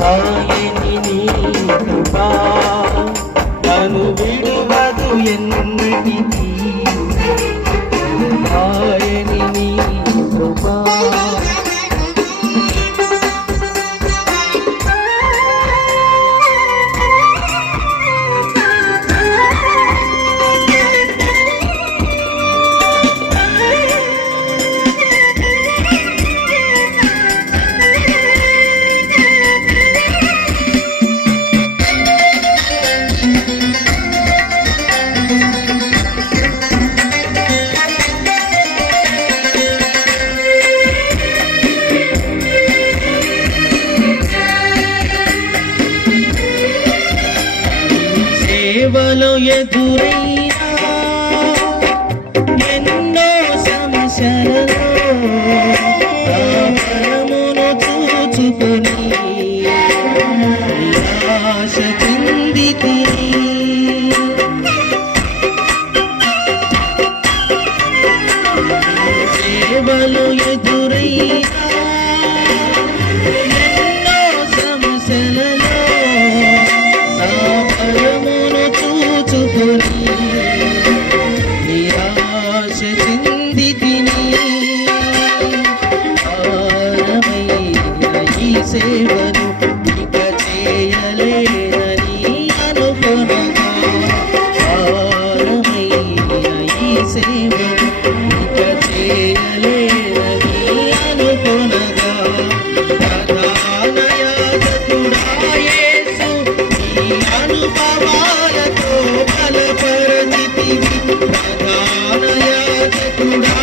ఆయని నీ కృపా. నన్ను విడువదు ఎన్నటికీ సేవలో ఎదురైనా ఎన్నో సమస్యలలో పరమును చూచుకొని నిరాశ చెందితి సేవలు ఎదురైనా సేవను ఇక చేయలేనని అనుకొనగా భారమైన ఈ సేవను ఇక చేయలేనని అనుకొనగా ప్రధాన యాజకుడా యేసు ఈ అనుభవాలతో బలపరచితివి. ప్రధాన యాజకుడా